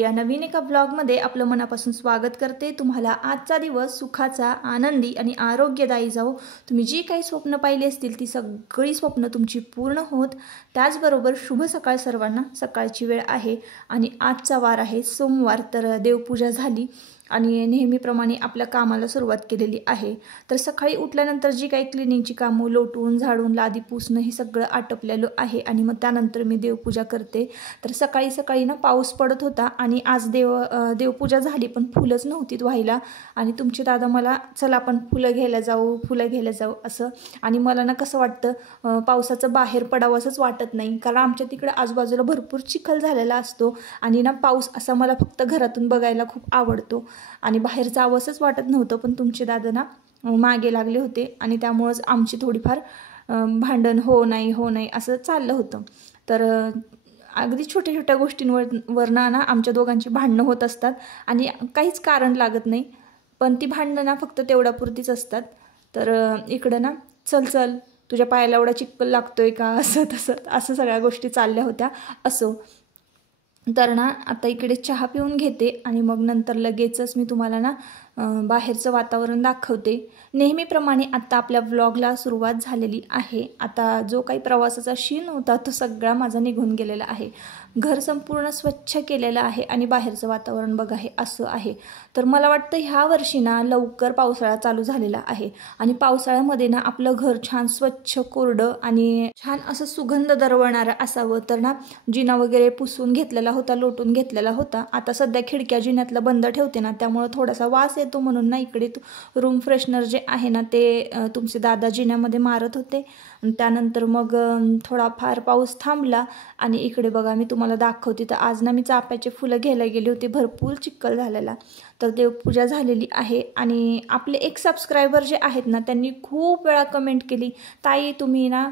या नवीन एका ब्लॉगमध्ये आपलं मनापासून स्वागत करते। तुम्हाला आजचा दिवस सुखाचा, आनंदी आणि आरोग्यदायी जावो। तुम्ही जी काही स्वप्न पाहिली असतील ती सगळी स्वप्न तुमची पूर्ण होत। त्याचबरोबर शुभ सकाळ सर्वांना। सकाळची वेळ आहे आणि आजचा वार आहे सोमवार। तर देवपूजा झाली आणि नेहमीप्रमाणे आपल्या कामाला सुरुवात केलेली आहे। तर सकाळी उठल्यानंतर जी काही क्लिनिंगची कामं, लोटून झाडून लादी पुसणं हे सगळं आटपलेलं आहे आणि मग त्यानंतर मी देवपूजा करते। तर सकाळी सकाळी ना पाऊस पडत होता आणि आज देवपूजा झाली पण फुलंच नव्हती व्हायला आणि तुमचे दादा मला चला आपण फुलं घ्यायला जाऊ असं। आणि मला ना कसं वाटतं पावसाचं बाहेर पडावंसंच वाटत नाही, कारण आमच्या तिकडे आजूबाजूला भरपूर चिखल झालेला असतो आणि ना पाऊस असा मला फक्त घरातून बघायला खूप आवडतो आणि बाहेर जावंसंच वाटत नव्हतं। पण तुमचे दादा ना मागे लागले होते आणि त्यामुळेच आमची थोडीफार भांडण हो नाही असं चाललं होतं। तर अगदी छोट्या छोट्या गोष्टींवरना ना आमच्या दोघांची भांडणं होत असतात आणि काहीच कारण लागत नाही, पण ती भांडणं ना फक्त तेवढ्यापुरतीच असतात। तर इकडं ना चल तुझ्या पायाला एवढा चिखल लागतोय का, असं सगळ्या गोष्टी चालल्या होत्या। असो, तर ना आता इकडे चहा पिऊन घेते आणि मग नंतर लगेचच मी तुम्हाला ना बाहेरचं वातावरण दाखवते। नेहमीप्रमाणे आता आपल्या व्लॉगला सुरुवात झालेली आहे। आता जो काही प्रवासाचा शीण होता तो सगळा माझा निघून गेलेला आहे। घर संपूर्ण स्वच्छ केलेलं आहे आणि बाहेरचं वातावरण बघा हे असं आहे। तर मला वाटतं ह्या वर्षी ना लवकर पावसाळा चालू झालेला आहे आणि पावसाळ्यामध्ये ना आपलं घर छान स्वच्छ कोरडं आणि छान असं सुगंध दरवळणारं असावं। तर ना जिना वगैरे पुसून घेतलेला होता, लोटून घेतलेला होता। आता सध्या खिडक्या जिन्यातलं बंद ठेवते ना, त्यामुळे थोडासा वास येतो म्हणून ना इकडे रूम फ्रेशनर जे आहे ना ते तुमचे दादा जिन्यामध्ये मारत होते। त्यानंतर मग थोडाफार पाऊस थांबला आणि इकडे बघा मी तुम्हाला दाखवते। तर आज ना मी चाफ्याचे फुलं घ्यायला गेले होते, भरपूर चिखल झालेला। तर देवपूजा झालेली आहे आणि आपले एक सबस्क्रायबर जे आहेत ना त्यांनी खूप वेळा कमेंट केली, ताई तुम्ही ना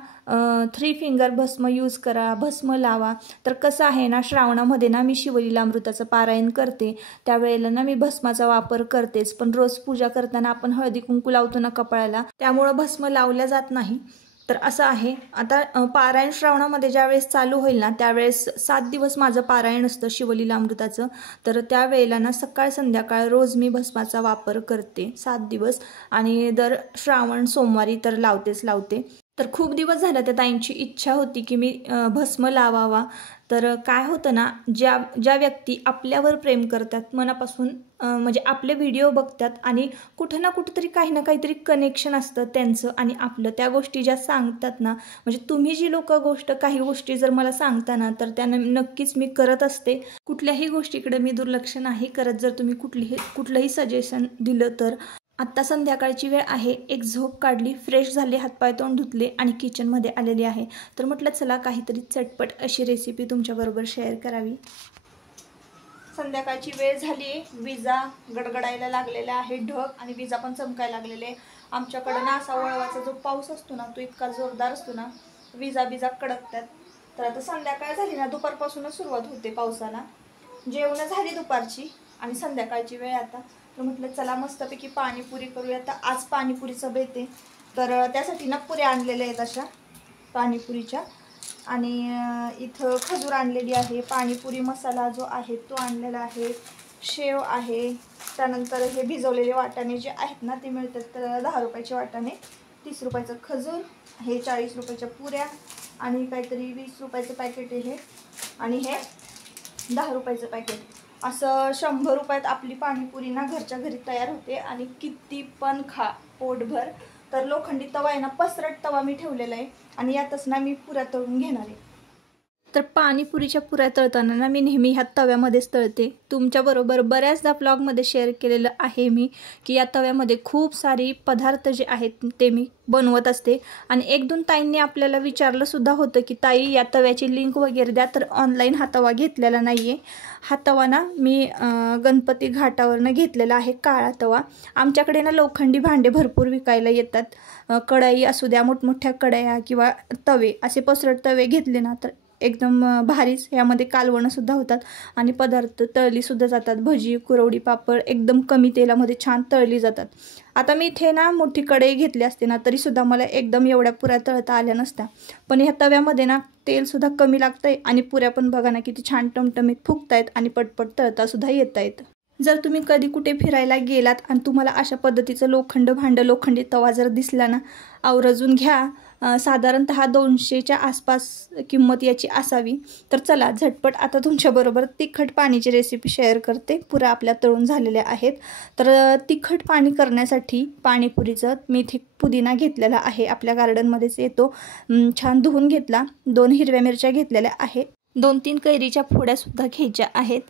3 फिंगर भस्म यूज करा, भस्म लावा। तर कसं आहे ना, श्रावणामध्ये ना मी शिवलीलामृताचं पारायण करते, त्यावेळेला ना मी भस्माचा वापर करतेच, पण रोज पूजा करताना आपण हळदी कुंकू लावतो ना कपाळाला, त्यामुळं भस्म लावल्या जात नाही। तर असं आहे। आता पारायण श्रावणामध्ये ज्यावेळेस चालू होईल ना त्यावेळेस 7 दिवस माझं पारायण असतं शिवलीलामृताचं। तर त्यावेळेला ना सकाळ संध्याकाळ रोज मी भस्माचा वापर करते 7 दिवस आणि दर श्रावण सोमवारी तर लावते। तर खूप दिवस झालं त्या ताईंची इच्छा होती की मी भस्म लावावा। तर काय होतं ना, ज्या व्यक्ती आपल्यावर प्रेम करतात मनापासून, म्हणजे आपले व्हिडिओ बघतात आणि कुठं ना कुठंतरी काही ना काहीतरी कनेक्शन असतं त्यांचं आणि आपलं, त्या गोष्टी ज्या सांगतात ना, म्हणजे तुम्ही जी लोक काही गोष्टी जर मला सांगता ना तर त्यांना नक्कीच मी करत असते। कुठल्याही गोष्टीकडे मी दुर्लक्ष नाही करत जर तुम्ही कुठलंही सजेशन दिलं तर। आत्ता संध्याकाळची वेळ आहे, एक झोप काढली, फ्रेश झाले, हातपाय तोंड धुतले आणि किचनमध्ये आलेली आहे। तर म्हटलं चला काहीतरी चटपट अशी रेसिपी तुमच्याबरोबर शेअर करावी। संध्याकाळची वेळ झाली, विजा गडगडायला लागलेला आहे, ढग आणि विजा पण चमकायला लागलेले। आमच्याकडं ना असा वळवाचा जो पाऊस असतो ना तो इतका जोरदार असतो ना, विजा कडकतात। तर आता संध्याकाळ झाली ना, दुपारपासूनच सुरुवात होते पावसाला। जेवणं झाली दुपारची आणि संध्याकाळची वेळ आता। तर म्हटलं चला मस्तपैकी पाणीपुरी करूया। तर आज पाणीपुरीचं बेत आहे, तर त्यासाठी ना पुऱ्या आणलेल्या आहेत अशा पाणीपुरीच्या आणि इथं खजूर आणलेली आहे, पाणीपुरी मसाला जो आहे तो आणलेला आहे, शेव आहे, त्यानंतर हे भिजवलेले वाटाणे जे आहेत ना ते मिळतात, तर 10 रुपयाचे वाटाणे, 30 रुपयाचं खजूर, हे 40 रुपयाच्या पुऱ्या आणि काहीतरी 20 रुपयाचं पॅकेट आहे हे, आणि हे 10 रुपयाचं पॅकेट। असं 100 रुपयात आपली पाणीपुरी ना घरच्या घरी तयार होते आणि किती पण खा पोटभर। तर लोखंडी तवा आहे ना, पसरट तवा मी ठेवलेला आहे आणि यातच ना मी पुऱ्या तळून घेणार आहे। तर पाणीपुरीच्या पुऱ्या तळताना ना मी नेहमी ह्या तव्यामध्येच तळते। तुमच्याबरोबर बऱ्याचदा ब्लॉगमध्ये शेअर केलेलं आहे मी की या तव्यामध्ये खूप सारी पदार्थ जे आहेत ते मी बनवत असते आणि 1-2 ताईंनी आपल्याला विचारलं सुद्धा होतं की ताई या तव्याची लिंक वगैरे द्या। तर ऑनलाईन हा तवा घेतलेला नाही आहे, हा तवा ना मी गणपती घाटावरनं घेतलेला आहे, काळा तवा। आमच्याकडे ना लोखंडी भांडे भरपूर विकायला येतात, कढई असू द्या, मोठमोठ्या कढया किंवा तवे, असे पसरट तवे घेतले ना तर एकदम भारीच. यामध्ये कालवणंसुद्धा होतात आणि पदार्थ तळलीसुद्धा जातात. भजी, कुरवडी, पापड एकदम कमी तेलामध्ये छान तळली जातात. आता मी इथे ना मोठी कढई घेतली असते ना तरीसुद्धा मला एकदम एवढ्या पुऱ्या तळता आल्या नसत्या. पण ह्या तव्यामध्ये ना तेलसुद्धा कमी लागतंय आणि पुऱ्या पण बघा ना किती छान टमटमीत फुगतायत आणि पटपट तळतासुद्धा येत आहेत. जर तुम्ही कधी कुठे फिरायला गेलात आणि तुम्हाला अशा पद्धतीचं लोखंडी तवा जर दिसला ना, आवर्जून घ्या. साधारणतः 200च्या आसपास किंमत याची असावी. तर चला झटपट आता तुमच्याबरोबर तिखट पाणीची रेसिपी शेअर करते. पुऱ्या आपल्या तळून झालेल्या आहेत. तर तिखट पाणी करण्यासाठी पाणीपुरीचं मी इथे पुदिना घेतलेला आहे, आपल्या गार्डनमध्येच येतो. छान धुवून घेतला. 2 हिरव्या मिरच्या घेतलेल्या आहेत. 2-3 कैरीच्या फोड्यासुद्धा घ्यायच्या आहेत.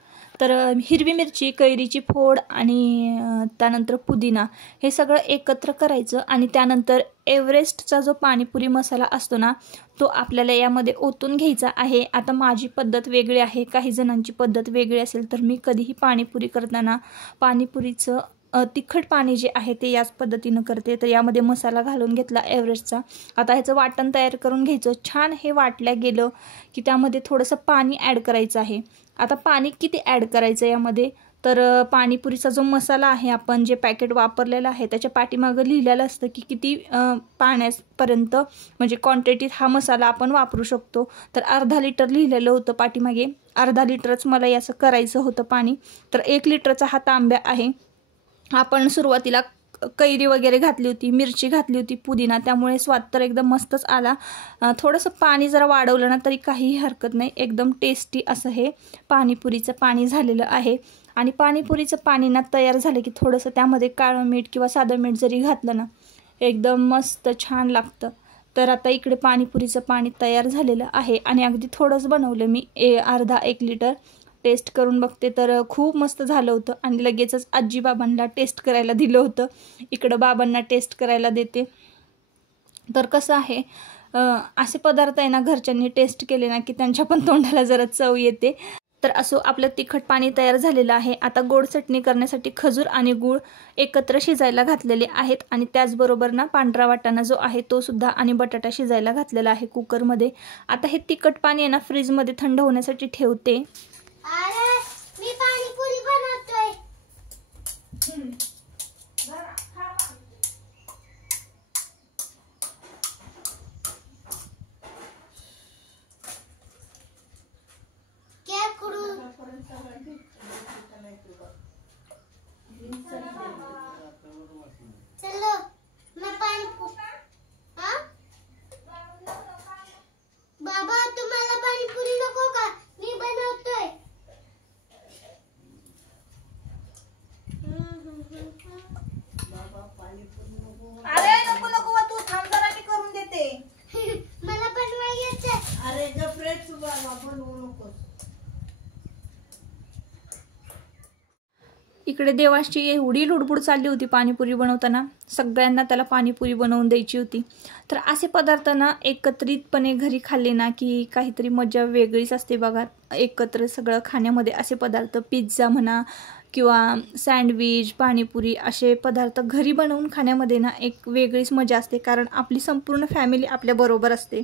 तर हिरवी मिरची, कैरीची फोड आणि त्यानंतर पुदिना हे सगळं एकत्र करायचं आणि त्यानंतर एव्हरेस्टचा जो पाणीपुरी मसाला असतो ना तो आपल्याला यामध्ये ओतून घ्यायचा आहे. आता माझी पद्धत वेगळी आहे, काही जणांची पद्धत वेगळी असेल. तर मी कधीही पाणीपुरी करताना पाणीपुरीचं तिखट पाणी जे आहे ते याच पद्धतीनं करते. तर यामध्ये मसाला घालून घेतला एव्हरेस्टचा. आता ह्याचं वाटण तयार करून घ्यायचं. छान हे वाटल्या गेलं की त्यामध्ये थोडंसं पाणी ॲड करायचं आहे. आता पाणी किती ॲड करायचं यामध्ये, तर पाणीपुरीचा जो मसाला आहे आपण जे पॅकेट वापरलेलं आहे त्याच्या पाठीमागं लिहिलेलं असतं की किती पाण्यापर्यंत म्हणजे क्वांटिटीत हा मसाला आपण वापरू शकतो. तर अर्धा लिटर लिहिलेलं होतं पाठीमागे. अर्धा लिटरच मला याचं करायचं होतं पाणी. तर 1 लिटरचा हा तांब्या आहे. आपण सुरुवातीला कैरी वगैरे घातली होती, मिरची घातली होती, पुदिना, त्यामुळे स्वाद तर एकदम मस्तच आला. थोडंसं पाणी जरा वाढवलं ना तरी काहीही हरकत नाही. एकदम टेस्टी असं हे पाणीपुरीचं पाणी झालेलं आहे. आणि पाणीपुरीचं पाणी ना तयार झालं की थोडंसं त्यामध्ये काळं मीठ किंवा साधं मीठ जरी घातलं ना एकदम मस्त छान लागतं. तर आता इकडे पाणीपुरीचं पाणी तयार झालेलं आहे आणि अगदी थोडंच बनवलं मी, अर्धा 1 लिटर. टेस्ट करून बघते तर खूप मस्त झालं होतं आणि लगेचच आजी बाबांना टेस्ट करायला दिलं होतं. इकडं बाबांना टेस्ट करायला देते. तर कसं आहे, असे पदार्थ आहे ना घरच्यांनी टेस्ट केले ना की त्यांच्या पण तोंडाला जरा चव येते. तर असो आपलं तिखट पाणी तयार झालेलं आहे. आता गोड चटणी करण्यासाठी खजूर आणि गूळ एकत्र शिजायला घातलेले आहेत आणि त्याचबरोबर ना पांढरा वाटाणा जो आहे तो सुद्धा आणि बटाटा शिजायला घातलेला आहे कुकरमध्ये. आता हे तिखट पाणी आहे ना फ्रीजमध्ये थंड होण्यासाठी ठेवते. अरे मी पाणीपुरी बनवतोय. क्या करू? चलो मैं पाणीपुरी. हाँ बाबा तुम्हाला पाणीपुरी नको का? मी बनवतोय. अरे नको नको तू थांब जरा, मी करून देते. मला बनवायला येतं. अरे गप्रेच बाबा बनवू नकोस. इकडे देवांशी एवढी लुडबुड चालली होती पाणीपुरी बनवताना, सगळ्यांना त्याला पाणीपुरी बनवून द्यायची होती. तर असे पदार्थ ना एकत्रितपणे घरी खाल्ले ना की काहीतरी मजा वेगळीच असते बघा. एकत्र सगळं खाण्यामध्ये असे पदार्थ, पिझ्झा म्हणा किंवा सँडविच, पाणीपुरी असे पदार्थ घरी बनवून खाण्यामध्ये ना एक वेगळीच मजा असते. कारण आपली संपूर्ण फॅमिली आपल्याबरोबर असते.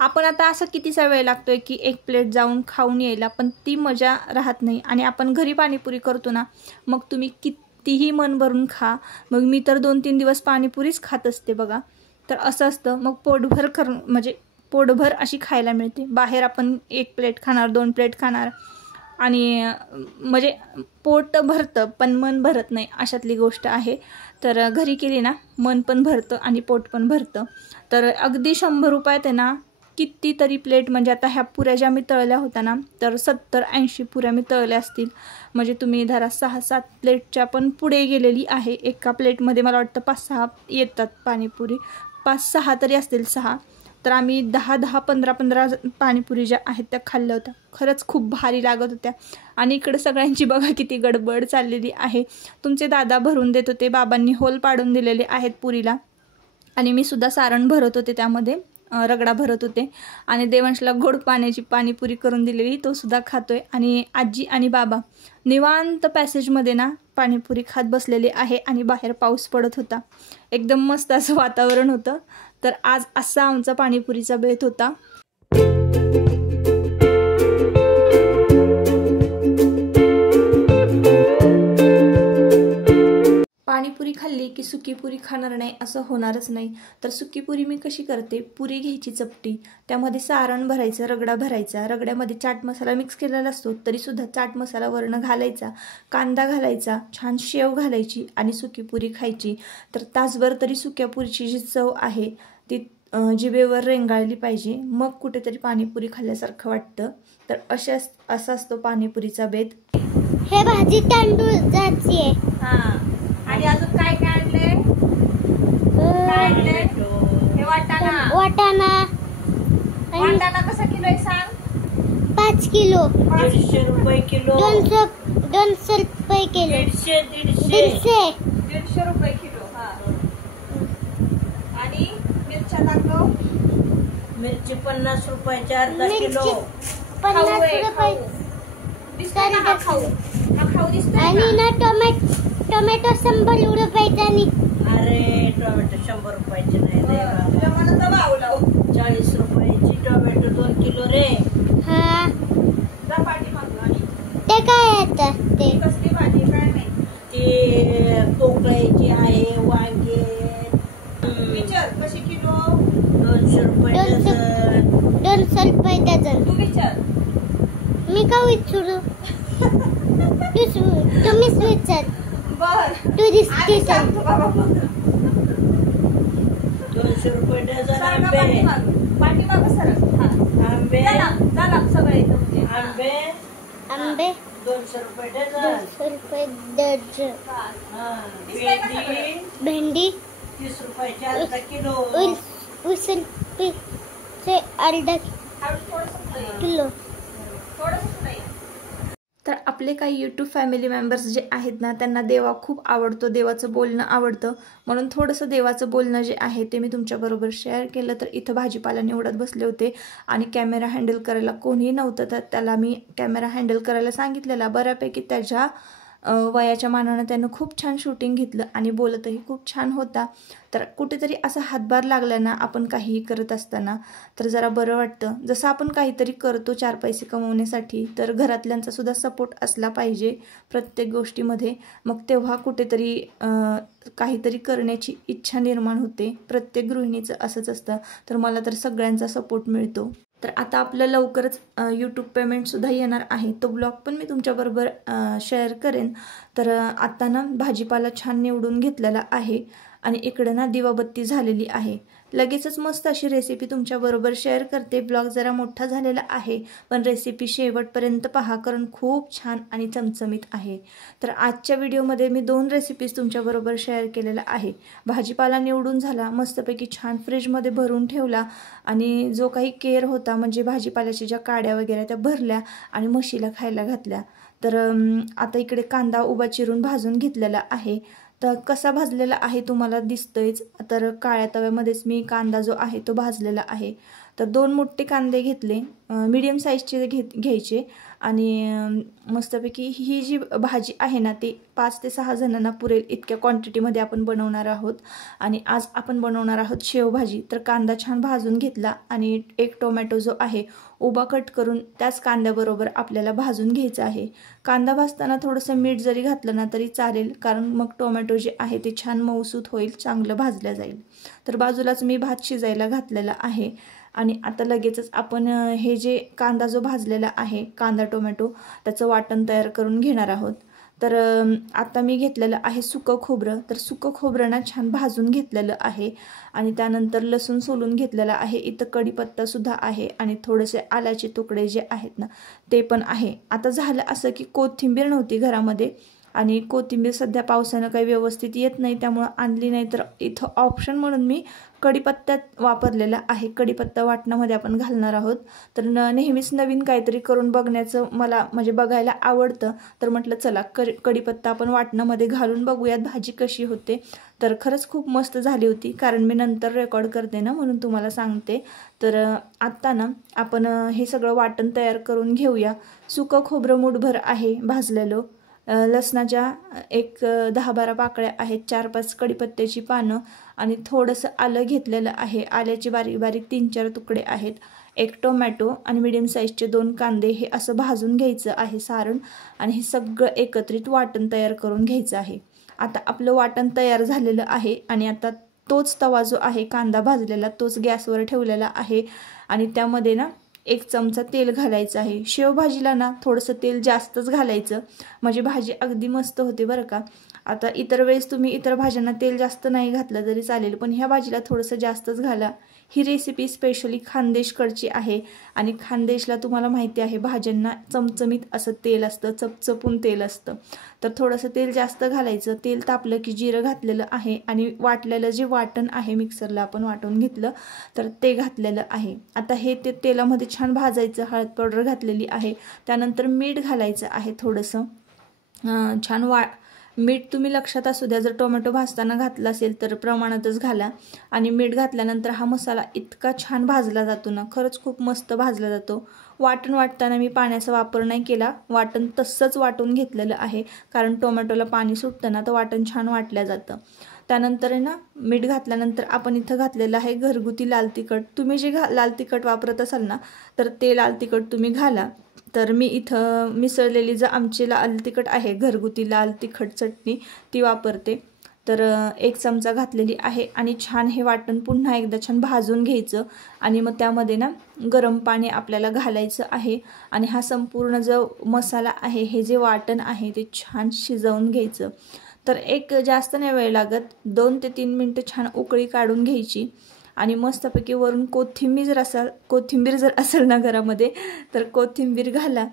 आपण आता असं कितीसा वेळ लागतोय की 1 प्लेट जाऊन खाऊन यायला, पण ती मजा राहत नाही. आणि आपण घरी पाणीपुरी करतो ना, मग तुम्ही कितीही मन भरून खा. मग मी तर 2-3 दिवस पाणीपुरीच खात असते बघा. तर असं असतं. मग पोटभर अशी खायला मिळते. बाहेर आपण 1 प्लेट खाणार, 2 प्लेट खाणार आणि म्हणजे पोट भरतं पण मन भरत नाही, अशातली गोष्ट आहे. तर घरी केली ना मन पण भरतं आणि पोट पण भरतं. तर अगदी 100 रुपयात आहे ना कितीतरी प्लेट, म्हणजे आता ह्या पुऱ्या ज्या मी तळल्या होत्या ना तर 70-80 पुऱ्या मी तळल्या असतील. म्हणजे तुम्ही धरा 6-7 प्लेटच्या पण पुढे गेलेली आहे. एका प्लेटमध्ये मला वाटतं 5-6 येतात पाणीपुरी, 5-6 तरी असतील, 6. तर आम्ही 10-10, 15-15 पाणीपुरी ज्या आहेत त्या खाल्ल्या होत्या. खरंच खूप भारी लागत होत्या. आणि इकडे सगळ्यांची बघा किती गडबड चाललेली आहे. तुमचे दादा भरून देत होते, बाबांनी होल पाडून दिलेले आहेत पुरीला आणि मी सुद्धा सारण भरत होते, त्यामध्ये रगडा भरत होते. आणि देवांशला गोड पाण्याची पाणीपुरी करून दिलेली, तो सुद्धा खातोय. आणि आजी आणि बाबा निवांत पॅसेजमध्ये ना पाणीपुरी खात बसलेले आहे आणि बाहेर पाऊस पडत होता. एकदम मस्त असं वातावरण होतं. तर आज असा आमचा पाणीपुरीचा बेत होता. पाणीपुरी खाल्ली की सुकी पुरी खाणार नाही असं होणारच नाही. तर सुकी पुरी मी कशी करते, पुरी घ्यायची चपटी, त्यामध्ये सारण भरायचं, रगडा भरायचा, रगड्यामध्ये चाट मसाला मिक्स केलेला असतो तरीसुद्धा चाट मसाला वरण घालायचा, कांदा घालायचा, छान शेव घालायची आणि सुकी पुरी खायची. तर तासभर तरी सुक्या पुरीची जी चव आहे ती जिभेवर रेंगाळली पाहिजे, मग कुठेतरी पाणीपुरी खाल्ल्यासारखं वाटतं. तर असा असतो पाणीपुरीचा बेत. हे भाजी तांदूळाची आहे. आणि अजून काय काय आणले? हे वाटाणा वाटाणा कसा किलो आहे सांग? 5 किलो. 150 रुपये किलो. 200 रुपये किलो. 150 रुपये किलो. आणि मिरच्या टाकलो. मिरची 50 रुपयाची अर्धा किलो. 50 रुपये. दिसतोय ना हा खाऊ? हा खाऊ दिसतोय आणि ना? ना टोमॅटो 100 रुपयाचा. अरे टोमॅटो 100 रुपयाची नाही देवा. तुझ्या मनाचा भाव लाव. 40 रुपयाची टोमॅटो 2 किलो रे. हा, जा पाठीमागं. आणि ते काय आता ते कसली भाजी काय माहिती? ती पोकळ्याची आहे, वांगे. विचार कशी किलो? 200 रुपये 200 डझन. 200 रुपये डझन. तू विचार. मी का विचारू? तुम्हीच विचार. बर तू दिसते सांगतो बाबा मग. 200 रुपये डझन सारखं आंबे. पाठीमागं सरक. आंबे. झाला सगळं येतं. आंबे आंबे 200 रुपये डझन. 200 रुपये डझन. भेंडी भेंडी 30 रुपयाची अर्धा किलो. 20 रुपये अर्धा किलो. तर आपले काही यूट्यूब फॅमिली मेंबर्स जे आहेत ना, त्यांना देवा खूप आवडतो, देवाचं बोलणं आवडतं, म्हणून थोडंसं देवाचं बोलणं जे आहे ते मी तुमच्याबरोबर शेअर केलं. तर इथं भाजीपाला निवडत बसले होते आणि कॅमेरा हँडल करायला कोणीही नव्हतं, तर त्याला मी कॅमेरा हँडल करायला सांगितलेला. बऱ्यापैकी त्याच्या वयाच्या मानानं त्यानं खूप छान शूटिंग घेतलं आणि बोलतही खूप छान होता. तर कुठेतरी असा हातभार लागला ना आपण काहीही करत असताना, तर जरा बरं वाटतं. जसं आपण काहीतरी करतो 4 पैसे कमवण्यासाठी, तर घरातल्यांचा सुद्धा सपोर्ट असला पाहिजे प्रत्येक गोष्टीमध्ये. मग तेव्हा कुठेतरी काहीतरी करण्याची इच्छा निर्माण होते. प्रत्येक गृहिणीचं असंच असतं. तर मला तर सगळ्यांचा सपोर्ट मिळतो. तर आता आपलं लवकरच यूट्यूब पेमेंटसुद्धा येणार आहे, तो ब्लॉग पण मी तुमच्याबरोबर शेअर करेन. तर आता ना भाजीपाला छान निवडून घेतलेला आहे आणि इकडं ना दिवाबत्ती झालेली आहे. लगेचच मस्त अशी रेसिपी तुमच्याबरोबर शेअर करते. ब्लॉग जरा मोठा झालेला आहे, पण रेसिपी शेवटपर्यंत पहा, कारण खूप छान आणि चमचमीत आहे. तर आजच्या व्हिडिओमध्ये मी 2 रेसिपीज तुमच्याबरोबर शेअर केलेल्या आहे. भाजीपाला निवडून झाला, मस्तपैकी छान फ्रीजमध्ये भरून ठेवला आणि जो काही केर होता, म्हणजे भाजीपाल्याच्या ज्या काड्या वगैरे त्या भरल्या आणि म्हशीला खायला घातल्या. तर आता इकडे कांदा उभा चिरून भाजून घेतलेला आहे. तर कसा भाजलेला आहे तुम्हाला दिसतंयच. तर काळ्या तव्यामध्येच मी कांदा जो आहे तो भाजलेला आहे. तर 2 मोठे कांदे घेतले, मीडियम साईजचे घ्यायचे आणि मस्तपैकी ही जी भाजी आहे ना ती 5 ते 6 जणांना पुरेल इतक्या क्वांटिटीमध्ये आपण बनवणार आहोत. आणि आज आपण बनवणार आहोत शेवभाजी. तर कांदा छान भाजून घेतला आणि 1 टोमॅटो जो आहे उभा कट करून त्याच कांद्याबरोबर आपल्याला भाजून घ्यायचा आहे. कांदा भाजताना थोडंसं मीठ जरी घातलं ना तरी चालेल, कारण मग टोमॅटो जे आहे ते छान मऊसूत होईल, चांगलं भाजलं जाईल. तर बाजूलाच मी भात शिजायला घातलेला आहे आणि आता लगेचच आपण हे जे कांदा जो भाजलेला आहे, कांदा टोमॅटो, त्याचं वाटण तयार करून घेणार आहोत. तर आता मी घेतलेलं आहे सुकं खोबरं. तर सुकं खोबरं ना छान भाजून घेतलेलं आहे आणि त्यानंतर लसूण सोलून घेतलेलं आहे. इथं कढीपत्तासुद्धा आहे आणि थोडेसे आल्याचे तुकडे जे आहेत ना ते पण आहे. आता झालं असं की कोथिंबीर नव्हती घरामध्ये आणि कोथिंबीर सध्या पावसानं काही व्यवस्थित येत नाही, त्यामुळं आणली नाही. तर इथं ऑप्शन म्हणून मी कढीपत्त्यात वापरलेला आहे. कढीपत्ता वाटणामध्ये आपण घालणार आहोत. तर नेहमीच नवीन काहीतरी करून बघण्याचं मला म्हणजे बघायला आवडतं. तर म्हटलं चला कढीपत्ता आपण वाटणामध्ये घालून बघूयात भाजी कशी होते. तर खरंच खूप मस्त झाली होती, कारण मी नंतर रेकॉर्ड करते ना म्हणून तुम्हाला सांगते. तर आत्ता ना आपण हे सगळं वाटण तयार करून घेऊया. सुकं खोबरं मूठभर आहे भाजलेलं, लसणाच्या 10-12 पाकळ्या आहेत, 4-5 कढीपत्त्याची पानं आणि थोडंसं आलं घेतलेलं आहे. आल्याचे बारीक बारीक 3-4 तुकडे आहेत, 1 टोमॅटो आणि मीडियम साईजचे 2 कांदे. हे असं भाजून घ्यायचं आहे सारण आणि हे सगळं एकत्रित वाटण तयार करून घ्यायचं आहे. आता आपलं वाटण तयार झालेलं आहे आणि आता तोच तवा जो आहे कांदा भाजलेला तोच गॅसवर ठेवलेला आहे आणि त्यामध्ये ना 1 चमचा तेल घालायचं आहे। शेवभाजीला ना थोडंसं तेल जास्तच घालायचं म्हणजे भाजी अगदी मस्त होते बरं का। आता इतर वेळेस तुम्ही इतर भाज्यांना तेल जास्त नाही घातलं तरी चालेल, पण ह्या भाजीला थोडंसं जास्तच घाला। ही रेसिपी स्पेशली खानदेशकडची आहे आणि खानदेशला तुम्हाला माहिती आहे भाज्यांना चमचमीत असं तेल असतं, चपचपून तेल असतं। तर थोडंसं तेल जास्त घालायचं। तेल तापलं की जिरं घातलेलं आहे आणि वाटलेलं जे वाटण आहे मिक्सरला आपण वाटून घेतलं तर ते घातलेलं आहे। आता हे ते तेलामध्ये छान भाजायचं। हळद पावडर घातलेली आहे, त्यानंतर मीठ घालायचं आहे थोडंसं छान मीठ तुम्ही लक्षात असू द्या, जर टोमॅटो भाजताना घातला असेल तर प्रमाणातच घाला। आणि मीठ घातल्यानंतर हा मसाला इतका छान भाजला जातो ना, खरंच खूप मस्त भाजला जातो। वाटण वाटताना मी पाण्याचा वापर नाही केला, वाटण तसंच वाटून घेतलेलं आहे कारण टोमॅटोला पाणी सुटतं ना तर वाटण छान वाटलं जातं। त्यानंतर आहे ना मीठ घातल्यानंतर आपण इथं घातलेलं आहे घरगुती लाल तिखट। तुम्ही जे लाल तिखट वापरत असाल ना तर ते लाल तिखट तुम्ही घाला। तर मी इथं मिसळलेली जर आमची लाल तिखट आहे घरगुती लाल तिखट चटणी ती वापरते, तर 1 चमचा घातलेली आहे आणि छान हे वाटण पुन्हा एकदा छान भाजून घ्यायचं आणि मग त्यामध्ये ना गरम पाणी आपल्याला घालायचं आहे आणि हा संपूर्ण जो मसाला आहे हे जे वाटण आहे ते छान शिजवून घ्यायचं। तर जास्त नाही वेळ लागत, 2 ते 3 मिनिटं छान उकळी काढून घ्यायची आणि मस्तपैकी वरून कोथिंबीर जर असेल ना घरामध्ये तर कोथिंबीर घाला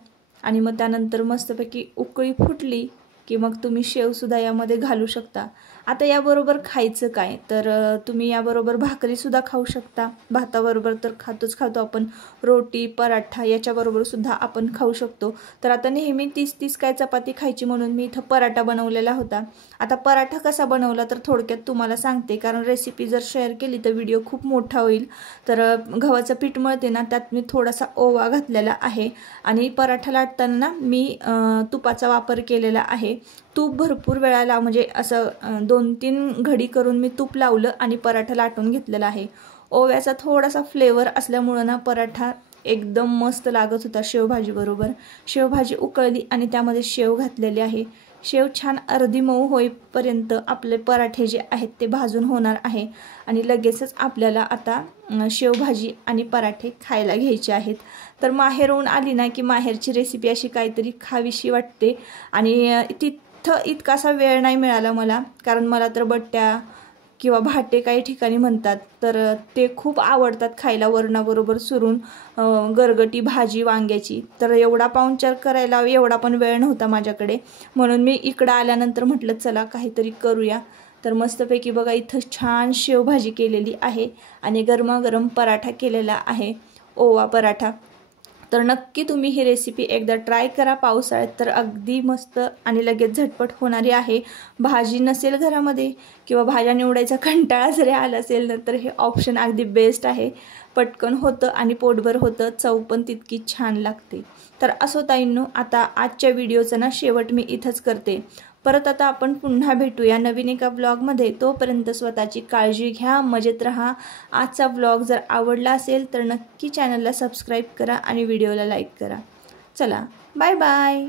आणि मग त्यानंतर मस्तपैकी उकळी फुटली की मग तुम्ही शेवसुद्धा यामध्ये घालू शकता। आता याबरोबर खायचं काय, तर तुम्ही याबरोबर भाकरीसुद्धा खाऊ शकता। भाताबरोबर तर खातो आपण, रोटी पराठा याच्याबरोबर सुद्धा आपण खाऊ शकतो। तर आता नेहमी 30 काय चपाती खायची म्हणून मी इथं पराठा बनवलेला होता। आता पराठा कसा बनवला तर थोडक्यात तुम्हाला सांगते, कारण रेसिपी जर शेअर केली तर व्हिडिओ खूप मोठा होईल। तर गव्हाचं पीठ मळते ना त्यात मी थोडासा ओवा घातलेला आहे आणि पराठा लाटताना मी तुपाचा वापर केलेला आहे। तूप भरपूर वेळा म्हणजे असं 2-3 घडी करून मी तूप लावलं आणि पराठा लाटून घेतलेला आहे। ओव्याचा थोडासा फ्लेवर असल्यामुळं ना पराठा एकदम मस्त लागत होता शेवभाजी बरोबर। शेवभाजी उकळली आणि त्यामध्ये शेव घातलेली आहे। शेव छान अर्धी मऊ होईपर्यंत आपले पराठे जे आहेत ते भाजून होणार आहे आणि लगेचच आपल्याला आता शेवभाजी आणि पराठे खायला घ्यायचे आहेत। तर माहेरहून आली ना की माहेरची रेसिपी अशी काहीतरी खावीशी वाटते आणि तिथं इतकासा वेळ नाही मिळाला मला, कारण मला तर बट्ट्या किंवा भाटे काही ठिकाणी म्हणतात तर ते खूप आवडतात खायला वरणाबरोबर सुरून गरगटी भाजी वांग्याची। तर एवढा पाहुणचार करायला एवढा पण वेळ नव्हता माझ्याकडे, म्हणून मी इकडं आल्यानंतर म्हटलं चला काहीतरी करूया। तर मस्तपैकी बघा इथं छान शेवभाजी केलेली आहे आणि गरमागरम पराठा केलेला आहे, ओवा पराठा। तर नक्की तुम्ही ही रेसिपी एकदा ट्राय करा पावसाळ्यात, तर अगदी मस्त आणि लगेच झटपट होणारी आहे। भाजी नसेल घरामध्ये किंवा भाज्या निवडायचा कंटाळा जरी आला असेल ना तर हे ऑप्शन अगदी बेस्ट आहे। पटकन होतं आणि पोटभर होतं, चव पण तितकी छान लागते। तर असो ताईंनो, आता आजच्या व्हिडिओचा ना शेवट मी इथंच करते। परत आता आपण पुन्हा भेटूया नवीन एका व्लॉगमध्ये। तोपर्यंत स्वतःची काळजी घ्या, मजेत राहा। आजचा व्लॉग जर आवडला असेल तर नक्की चॅनलला सबस्क्राईब करा आणि व्हिडिओला लाईक करा। चला बाय बाय।